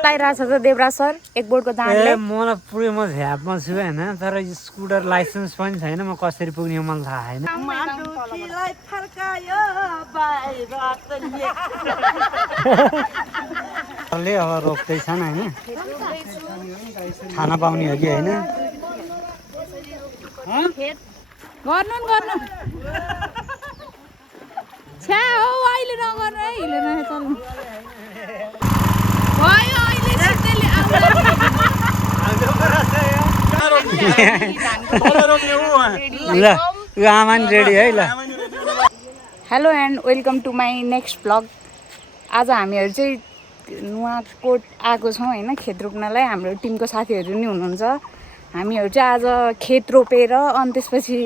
लाइरहेछ त देवराज सर एक बोर्डको दानले मलाई पुरै म झ्यापमा छु हैन तर स्कुटर लाइसेन्स पनि छैन म कसरी पुग्ने मलाई थाहा हैन अब रोक्दैछन् हैन खाना पाउने हो कि हैन गर्नु छ्या हो अहिले नगर्नु है हिलेर चल्नु भयो अहिले सिधैले ल आमान रेडी है ल hello and welcome to my next vlog आज हामीहरू चाहिँ नुवाकोट आएको छौँ होइन खेत रोप्नलाई हाम्रो टिमको साथीहरू नि हुनुहुन्छ हामीहरू चाहिँ आज खेत रोपेर अनि त्यसपछि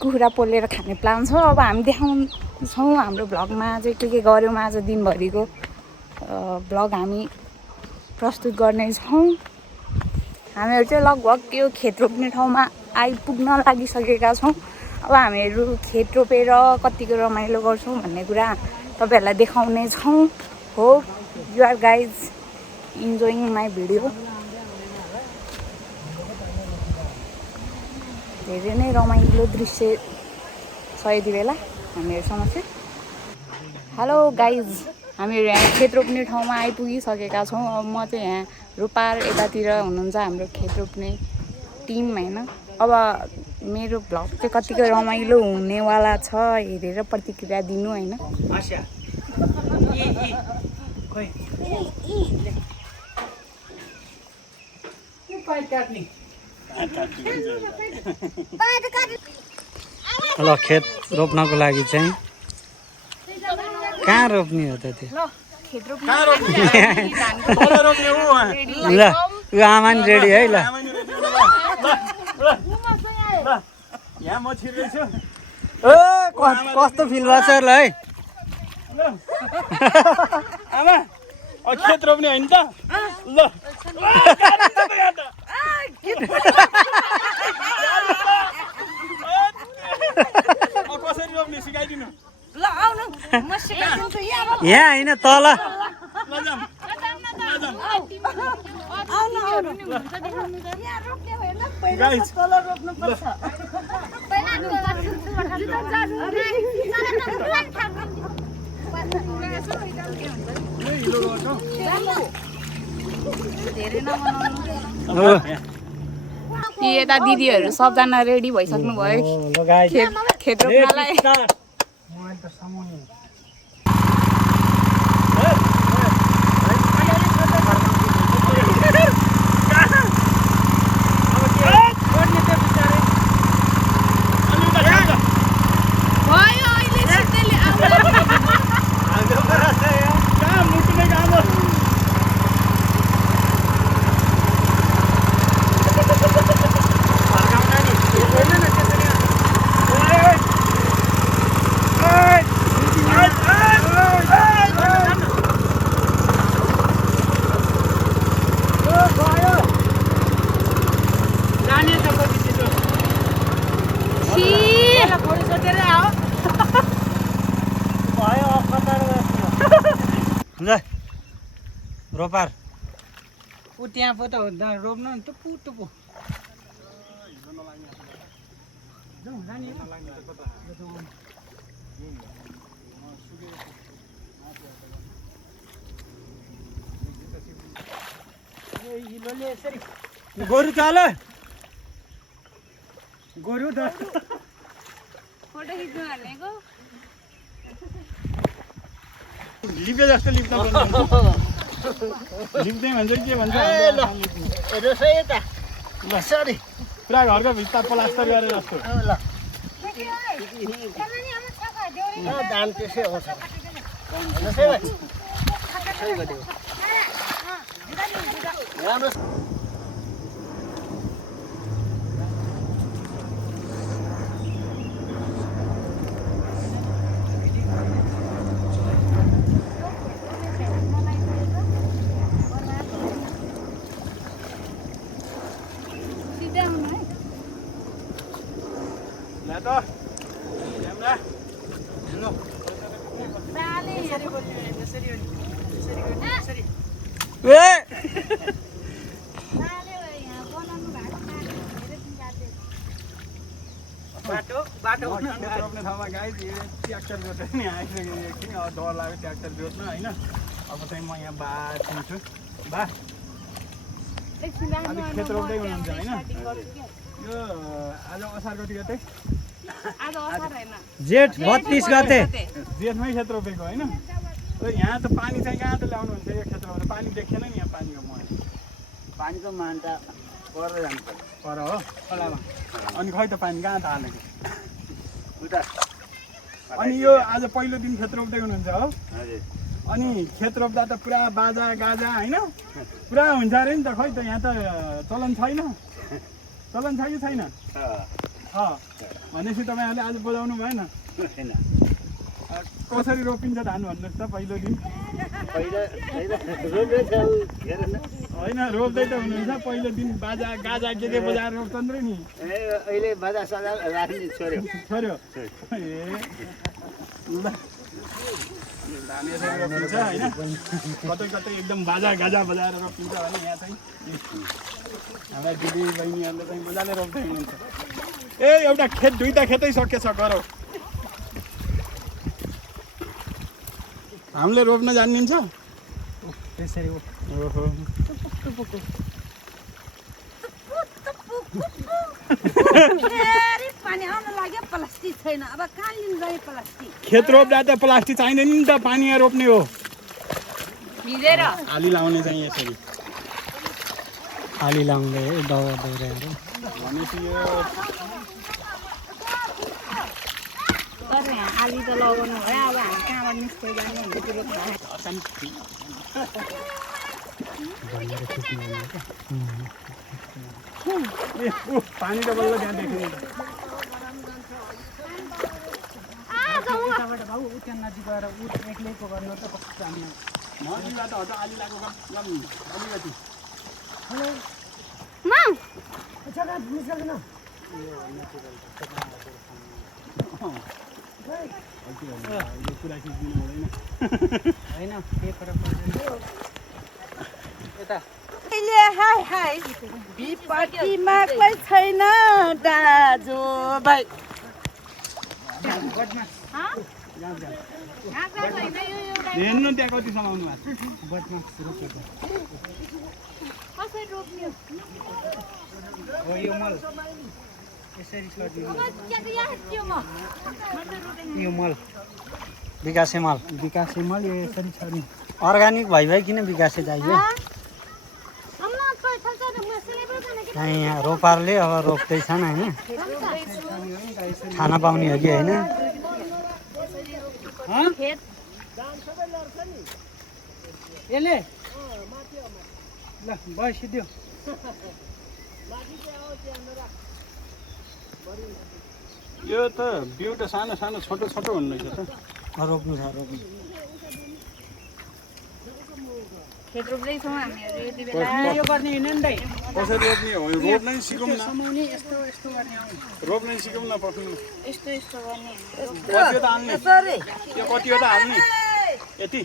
कुखुरा पोलेर खाने प्लान छ अब हामी देखाउँछौँ हाम्रो भ्लगमा चाहिँ के गऱ्यौँ आज दिनभरिको भ्लग हामी प्रस्तुत गर्नेछौँ हामीहरू चाहिँ लगभग यो खेत रोप्ने ठाउँमा आइपुग्न लागिसकेका छौँ अब हामीहरू खेत रोपेर कतिको रमाइलो गर्छौँ भन्ने कुरा तपाईँहरूलाई देखाउने छौँ hope you are guys enjoying my video धेरै नै रमाइलो दृश्य छ यति बेला हामीहरूसँग चाहिँ हेलो गाइज हामीहरू यहाँ खेत रोप्ने ठाउँमा आइपुगिसकेका छौँ अब म चाहिँ यहाँ रोपार यतातिर हुनुहुन्छ हाम्रो खेत रोप्ने टिम होइन अब मेरो भ्लग चाहिँ कतिको रमाइलो हुनेवाला छ हेरेर प्रतिक्रिया दिनु होइन ल खेत रोप्नको लागि चाहिँ कहाँ रोप्ने हो त त्यो ल यो आमान रेडी है ल कस्तो फिल भएको छ ल है खेत रोप्ने होइन त ल कसरी रोप्ने सिकाइदिनु यहाँ होइन तल यता दिदीहरू सबजना रेडी भइसक्नु भयो खेत रोप्नलाई रोपार ऊ त्यहाँ पो त रोप्नु नि टुप्पु टुप्पु गोरु चाल गोरु त फोटो खिच्नु भनेको लिपे जस्तो लिप्न लिप्दै भन्छ के भन्छ पुरा घरको भित्ता प्लास्टर गरेर जस्तो दाम त्यसै आउँछ राम्रो बाटो खेत रोप्ने ठाउँमा गाई ट्र्याक्टर जोतेर नि आइसकेको एकछिन अब डर लाग्यो ट्र्याक्टर जोत्न होइन अब चाहिँ म यहाँ बा चिन्छु बा आज खेत रोप्दै हुनुहुन्छ होइन यो आज असार कति गते जेठ 32 गते जेठमै खेत रोपेको होइन यहाँ त पानी चाहिँ कहाँ त ल्याउनुहुन्छ यो खेत रोप्दा पानी देखेन नि यहाँ पानीको मुहान पानीको मान त पर जानु पर्यो पर हो खोलामा अनि खै त पानी कहाँ त हालेको उता अनि यो आज पहिलो दिन खेत रोप्दै हुनुहुन्छ हो हजुर अनि खेत रोप्दा त पुरा बाजा गाजा होइन पुरा हुन्छ अरे नि त खै त यहाँ त चलन छैन चलन छ कि छैन भनेपछि तपाईँहरूले आज बोलाउनु भएन छैन कसरी रोपिन्छ धान भन्नुहोस् त पहिलो दिन होइन रोप्दै त हुनुहुन्छ पहिलो दिन बाजा गाजा के बजाएर रोप्छन् र नि अहिले बाजा साजा राख्ने छोड्यो छोड्यो ए ल धान यसरी रोपिन्छ होइन कतै कतै एकदम बाजा गाजा बजाएर रोपिन्छ भने यहाँ चाहिँ हाम्रा दिदी बहिनीहरूले चाहिँ मजाले रोप्दै हुनुहुन्छ ए एउटा खेत दुईवटा खेतै सकेछ गरौँ हामीले रोप्न जानिन्छ त्यसरी ओहो खेत रोप्दा त प्लास्टिक चाहिँदैन नि त पानी यहाँ रोप्ने हो आली लाउने चाहिँ यसरी आली लाउँदै दाउरा दाउराहरू भनेपछि यो तर यहाँ आली त लगाउनु भयो अब हामी कहाँबाट निस्कै जाने हुन्छ त्यो पानी त बल्ल त्यहाँ देखिन्छ नजिक गएर एक्लैको गर्नु त कस्तो जान्नु नदीबाट अझ आली लागेको अलिकति यो कुरा खिच्दिनु हुँदैन होइन के फरक पर्दैन यता विपत्तिमा कोही छैन दाजु भाइ हेर्नु त्यहाँ कति समाउनु भएको हो यो मल यसरी छर्दिनु यो मल विकासे मल यो यसरी छर्ने अर्ग्यानिक भइ किन विकासे चाहियो यहाँ रोपारले अब रोप्दैछन् होइन खाना पाउने हो कि होइन यसले ल बसिदियो यो त बिउ त सानो सानो छोटो छोटो हुँदैछ त रोप्नु छ रोप्नु खेत रोप्दैछौँ हामीहरू यति बेला यो गर्ने होइन नि दाइ कसरी रोप्ने हो रोप्नै सिकौँ न समाउने यस्तो यस्तो गर्ने आउनु रोप्नै सिकौँ न पक्नु यस्तो यस्तो गर्ने कति हो त हाल्ने यो कति हो त हाल्ने यति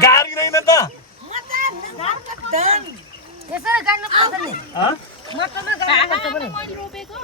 गाडिँदैन त त्यसरी गाड्नु पर्छ नि मटरमा गाड्नु पर्छ पनि मैले रोपेको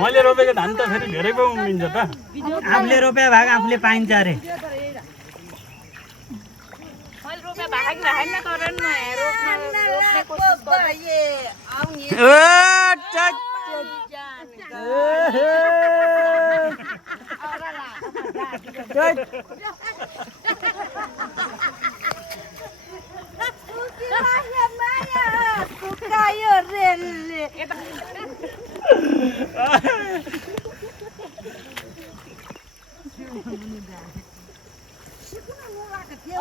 मैले रोपेको धान त फेरि धेरै पो उम्रिन्छ त आफूले रोपे भाग आफूले पाइन्छ अरे मैले रोपे भाग राखेन तर न रोप्ने कोसिस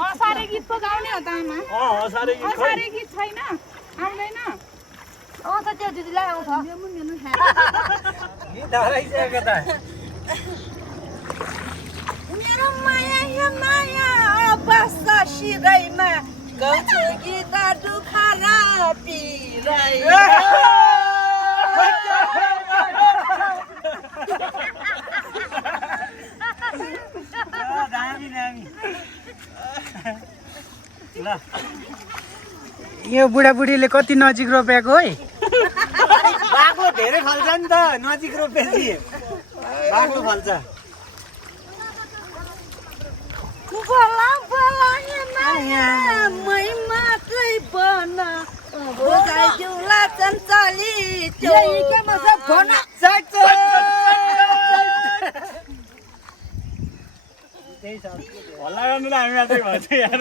असारे गीत पो गाउने हो त आमा असारे गीत छैन आउँदैन आउँछ त्यो दिदीलाई आउँछ मेरो माया यो माया बस्छ शिरैमा गाउँछु गीत दुखरा पिराई दामी दामी ल यो बुढाबुढीले कति नजिक रोपेको है बाक्लो धेरै फल्छ नि त नजिक रोपेपछि बाक्लो फल्छ बोला बोला मै मात्रै बन बोगाइ देउला चञ्चली चौकमा सब भन हल्ला गर्नु त हामी मात्रै भन्छ यार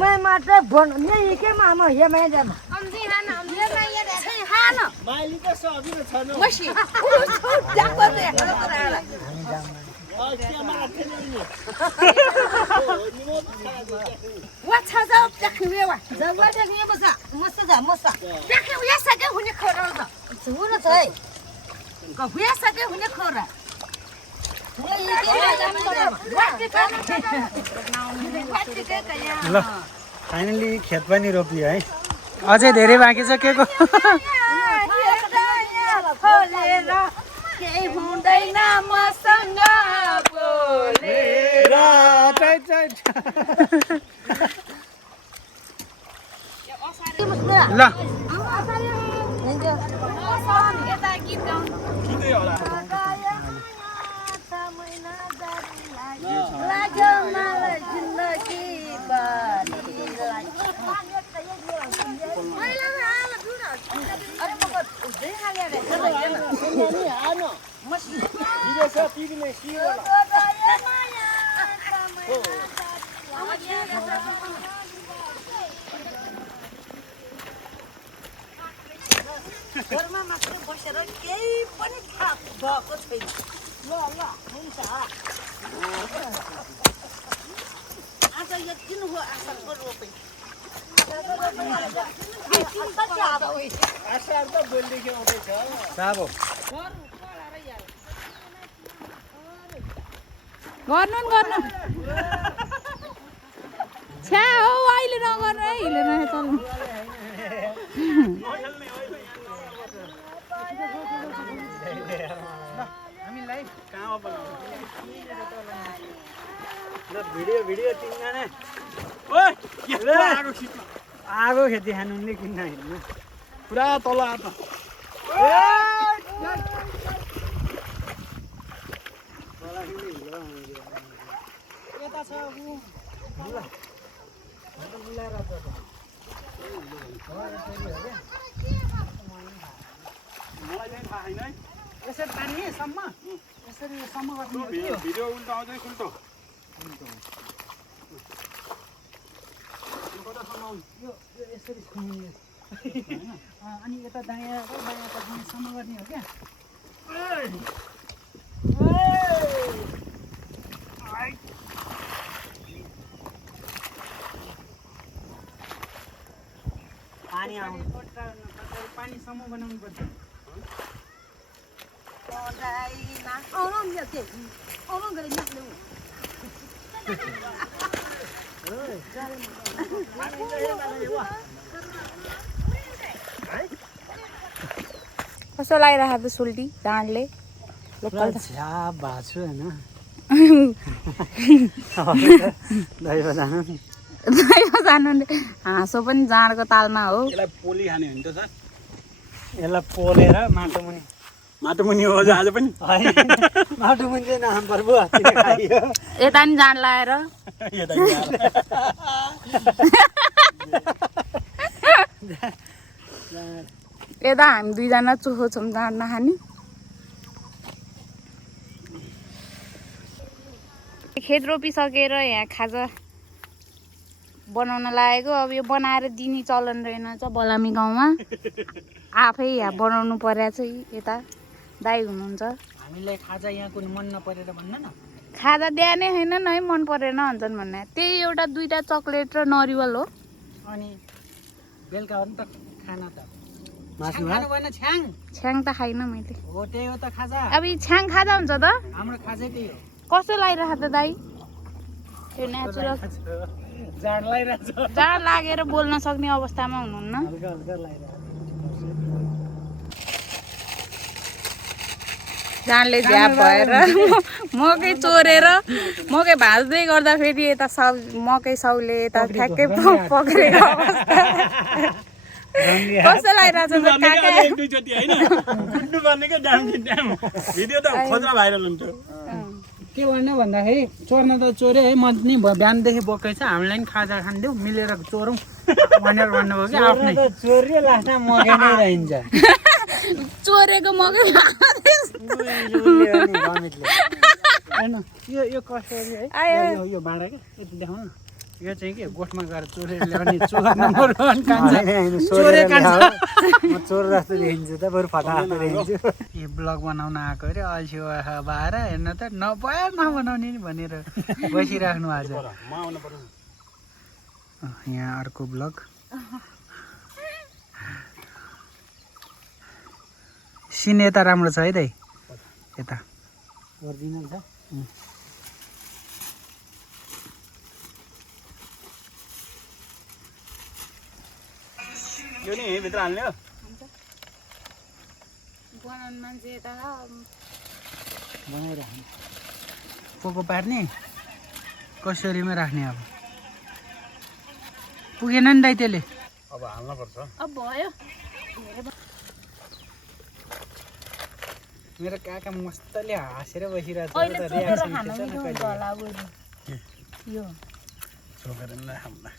मै मात्रै भन यही के मामा हे मै जाम अम्जी हान अम्जी मै छै हान माइली त सबिन छ न मसी जाको दे हरा वा छ जा देखिवे वा जगवा देखिए मसा मसा जा मसा देखि उया सके हुने खोरा त जुन छ है क हुया सके हुने खोरा ल फाइनली खेत पनि रोपियो है अझै धेरै बाँकी छ के को केही हुँदैन मसँग बोलेर ल किन्दै होला लाग्यो मलाई जिन्दगी घरमा मात्र बसेर केही पनि थाहा भएको छैन ल ल हुन्छ आज यो दिन हो आसारको रोपे आसार त बोलदेखि आउँदैछ साबो गर्नु गर्नु छ्या हौ अहिले नगर्नु है हिलो न चल्नु हामीलाई कहाँ बनाउनु ल भिडियो तिनजना ओइ के आगो खिच्नु आगो खेती खानुले किन्न हिँड्नु पुरा तल आत यता छ मलाई चाहिँ थाहा छैन है यसरी तान्ने सम्म यसरी सम्म गर्नु भिडियो उल्टो आउँछ कि उल्टो यो यसरी खुम्ने अनि यता दायाँ र बायाँ सम्म गर्ने हो क्या पानी आउनु पानीसम्म बनाउनु पर्छ कस्तो लागिरहेको त सुल्टी ढाँडले लोकल छ्याप भएको छु होइन दैव जानु नि जानु हाँसो पनि जाँडको तालमा हो यसलाई पोली खाने हो नि त सर यसलाई पोलेर माटो मुनि माटो मुनि हो आज पनि माटो मुनि चाहिँ नखानु पर्बो खाइयो यता नि जाँड लाएर यता यता हामी दुईजना चोखो छौँ जाँड नखाने खेत रोपिसकेर यहाँ खाजा बनाउन लागेको अब यो बनाएर दिने चलन रहेनछ बलामी गाउँमा आफै यहाँ बनाउनु पर्या चाहिँ यता दाइ हुनुहुन्छ हामीलाई खाजा यहाँको मन नपरेर भन्न न खाजा दिएनै छैनन् है मन परेन भन्छन् भन्ने त्यही एउटा दुईटा चक्लेट र नरिवल हो अनि बेलुका हो नि त खाना त मासु खानु भएन छ्याङ छ्याङ त खाइनँ मैले हो त्यही हो त खाजा अब यी छ्याङ खाजा हुन्छ त हाम्रो खाजै त्यही हो कस्तो लागिरहेको त दाइ यो नेचुरल जाड लागिरहेछ जाड लागेर बोल्न सक्ने अवस्थामा हुनुहुन्न हल्का हल्का लागिरहेछ जाडले झ्याप भएर मकै चोरेर मकै भाँच्दै गर्दा फेरि यता मकै साउले यता ठ्याक्कै पक्रेको अवस्था कस्तो लागिरहेछ त काका एक दुईचोटि होइन कुट्नु पर्ने क्या ड्याम भिडियो त खोज्रा भाइरल हुन्छ के भन्नु भन्दाखेरि चोर्न त चोरे है म नि बिहानदेखि बोकै छ हामीलाई नि खाजा खानिदेऊ मिलेर चोरौँ भनेर भन्नुभयो कि आफ्नै चोरियो लास्टमा मकै नै रहन्छ चोरेको मकै होइन यो कसरी है यो भाँडा क्या यति देखाउनु न यो चाहिँ के गोठमा गएर चोरेर ल्याउने चोर नम्बर 1 कान्छ चोरे कान्छ म चोर जस्तो देखिन्छु त बरु फटा जस्तो देखिन्छु यो ब्लग बनाउन आएको अरे अल्छी बाएर हेर्न त नभए नबनाउने नि भनेर बसिराख्नु आज यहाँ अर्को ब्लग सिन यता राम्रो छ है दाइ यता ओरिजिनल छ यो नि भित्र हाल्ने हो बनाउनु मान्छे यता बनाइराख्ने पोको पार्ने कसरीमा राख्ने अब पुगेन नि दाइ त्यसले अब हाल्न पर्छ अब भयो मेरो काका मस्तले हाँसेर बसिरहेको अहिले चोरेर खान मिठो हुन्छ होला बरु यो छोपेर नि खाउँला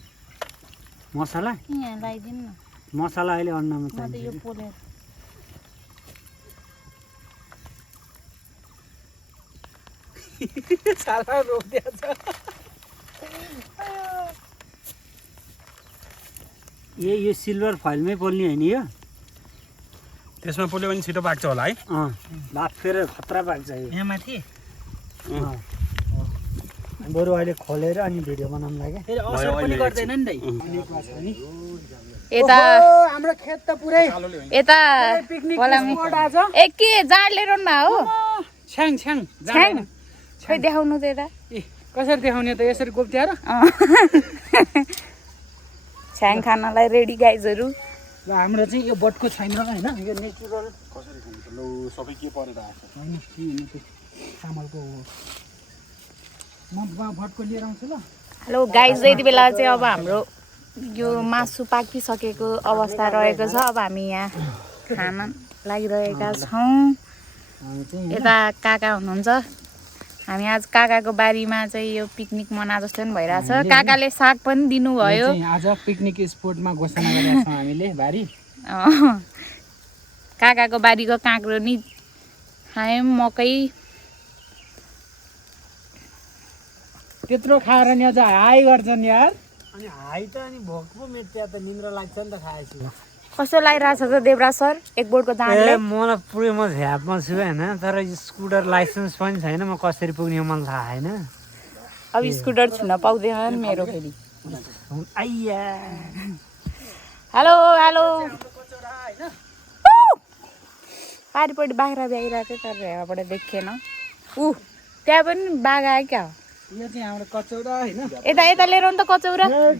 मसला यहाँ लगाइदिनु न मसला अहिले अन्नमा म त यो पोलेर साला रोकिदिएको छ यो सिल्भर फइलमै पोल्ने होइन यो त्यसमा पोल्यो भने छिटो पाक्छ होला है लाफेर खतरा पाक्छ यो यहाँ माथि बरु अहिले खोलेर अनि भिडियो बनाउनु लाग्यो फेरि असर पनि गर्दैन नि दाइ यता हाम्रो खेत त पुरै यता पिकनिक पलामी स्पट आज ए के जाडले रोड्नु हो छ्याङ छ्याङ छ्याङ खोइ देखाउनु त यता ए कसरी देखाउने त यसरी गोप्त्याएर छ्याङ खानलाई रेडी गाइजहरू ल हाम्रो चाहिँ यो बटको छैन होइन यो नेचुरल कसरी खान्छ लौ सबै के परेर आएको होइन चामलको हो म भटको लिएर आउँछु ल हेलो गाइज यति बेला चाहिँ अब हाम्रो यो मासु पाकिसकेको अवस्था रहेको छ अब हामी यहाँ खान लागिरहेका छौँ यता काका हुनुहुन्छ हामी आज काकाको बारीमा चाहिँ यो पिकनिक मना जस्तो पनि भइरहेछ काकाले साग पनि दिनुभयो आज पिकनिक स्पोटमा घोषणा गरेका छौँ हामीले बारी काकाको बारीको काँक्रो नि खायौँ मकै त्यत्रो खाएर नि अझ हाई गर्छन् यार अनि हाई त अनि भोक पो मेट्या त निन्द्रा लाग्छ नि त खाएपछि कस्तो लागिरहेछ त देवराज सर एक बोर्डको जाँडले मलाई पुरै म झ्यापमा छु होइन तर स्कुटर लाइसेन्स पनि छैन म कसरी पुग्ने मलाई थाहा छैन अब स्कुटर छुन पाउँदैन मेरो फेरि आइया हेलो हेलो पारिपट्टि बाख्रा ब्याइरहेको थियो तर हेवाबाट देखेन त्यहाँ पनि बाघ आयो क्या हो यो चाहिँ हाम्रो कचौरा होइन यता यता लिएर आउनु त कचौरा यो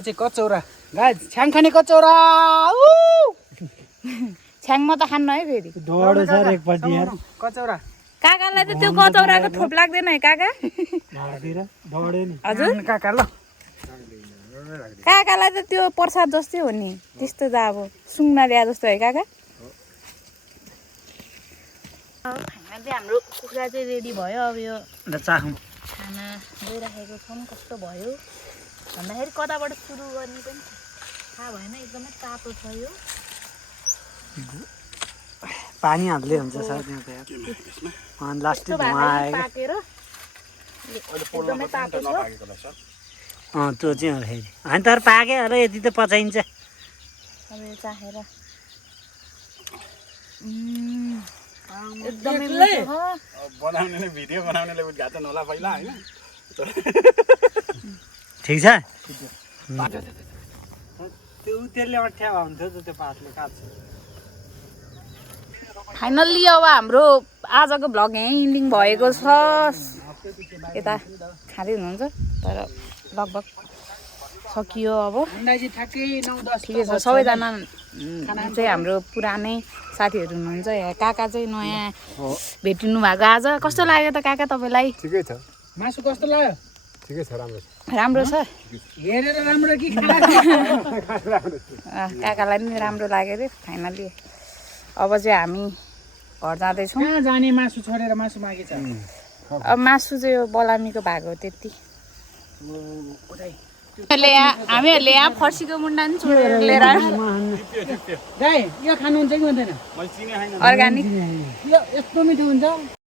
चाहिँ कचौरा गाइस छ्याङ खाने कचौरा छ्याङमा त खान्न है फेरि ढोडो छ एकपट्टि यार कचौरा काकालाई त त्यो कचौराको थोप लाग्दैन है काका हजुर काका ल काकालाई त त्यो प्रसाद जस्तै हो नि त्यस्तो त अब सुङ्ना ल्याए जस्तो है काका खाना चाहिँ हाम्रो कुखुरा चाहिँ रेडी भयो अब यो चाखौँ खाना गइराखेको छौँ कस्तो भयो भन्दाखेरि कताबाट सुरु गर्ने पनि थाहा भएन एकदमै तातो छ यो पानी हाल्दै हुन्छ सायद यहाँ त लास्टै धुवा आयो पाकेर एकदमै तातो छ त्यो चाहिँ हो फेरि होइन तर पाक्यो होला यति त पचाइन्छ अब यो चाखेर एकदमै मिठो छ बनाउनेले भिडियो बनाउनेले उद्घाटन होला पहिला होइन ठिक छ त्यो त्यसले अठ्याएको हुन्थ्यो त त्यो पातले काट्छ फाइनल्ली अब हाम्रो आजको भ्लग यहीँ इन्डिङ भएको छ यता खाँदै हुनुहुन्छ तर लगभग सकियो अब अन्दाजी ठ्याक्कै 9-10 ठिकै छ सबैजना चाहिँ हाम्रो पुरानै साथीहरू हुनुहुन्छ यहाँ काका चाहिँ नयाँ भेटिनु भएको आज कस्तो लाग्यो त काका तपाईँलाई ठिकै छ मासु कस्तो लाग्यो ठिकै छ राम्रो छ राम्रो छ हेरेर राम्रो कि काकालाई पनि राम्रो लाग्यो अरे फाइनली अब चाहिँ हामी घर जाँदैछौँ कहाँ जाने मासु छोडेर मासु मागेछ अब मासु चाहिँ यो बलामीको भाग हो त्यति हामीहरूले यहाँ फर्सीको मुन्टा पनि छोडेर लिएर दाइ यो खानुहुन्छ कि हुँदैन अर्ग्यानिक यो यस्तो मिठो हुन्छ